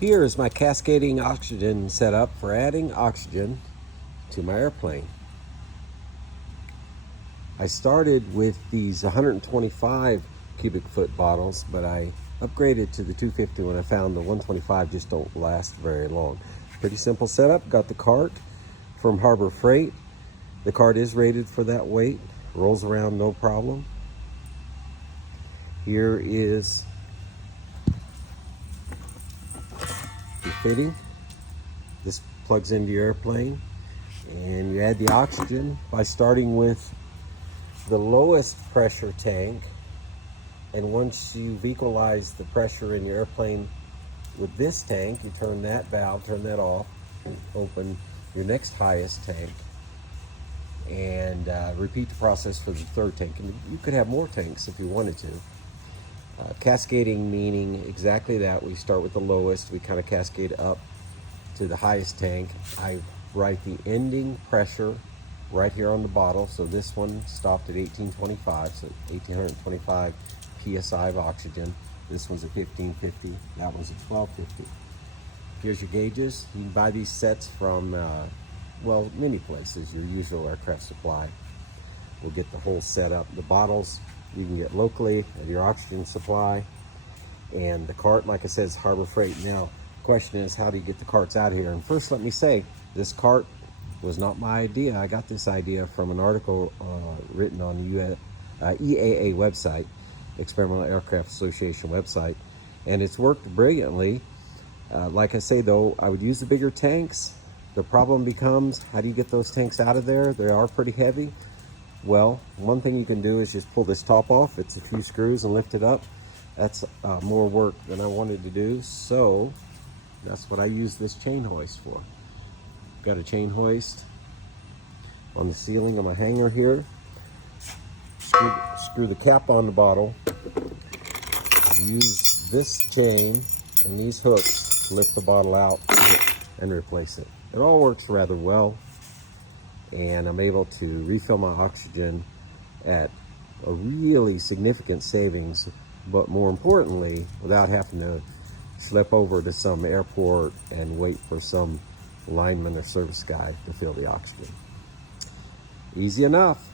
Here is my cascading oxygen setup for adding oxygen to my airplane. I started with these 125 cubic foot bottles, but I upgraded to the 250 when I found the 125 just don't last very long. Pretty simple setup. Got the cart from Harbor Freight. The cart is rated for that weight. Rolls around no problem. Here is the fitting. This plugs into your airplane, and you add the oxygen by starting with the lowest pressure tank, and once you've equalized the pressure in your airplane with this tank, you turn that valve, turn that off, and open your next highest tank, and repeat the process for the third tank. And you could have more tanks if you wanted to. Cascading meaning exactly that. We start with the lowest, we kind of cascade up to the highest tank. I write the ending pressure right here on the bottle. So this one stopped at 1825, so 1825 psi of oxygen. This one's at 1550, that one's at 1250. Here's your gauges. You can buy these sets from well, many places, your usual aircraft supply will get the whole setup. The bottles you can get locally at your oxygen supply, and the cart, like I said, is Harbor Freight. Now the question is, how do you get the carts out here? And first, let me say, this cart was not my idea. I got this idea from an article written on the EAA website, Experimental Aircraft Association website, and it's worked brilliantly. Like I say though, I would use the bigger tanks. The problem becomes, how do you get those tanks out of there? They are pretty heavy. Well, one thing you can do is just pull this top off. It's a few screws and lift it up. That's more work than I wanted to do, so that's what I use this chain hoist for. Got a chain hoist on the ceiling of my hanger here. Screw the cap on the bottle. Use this chain and these hooks to lift the bottle out and replace it. It all works rather well, and I'm able to refill my oxygen at a really significant savings, but more importantly, without having to schlep over to some airport and wait for some lineman or service guy to fill the oxygen. Easy enough.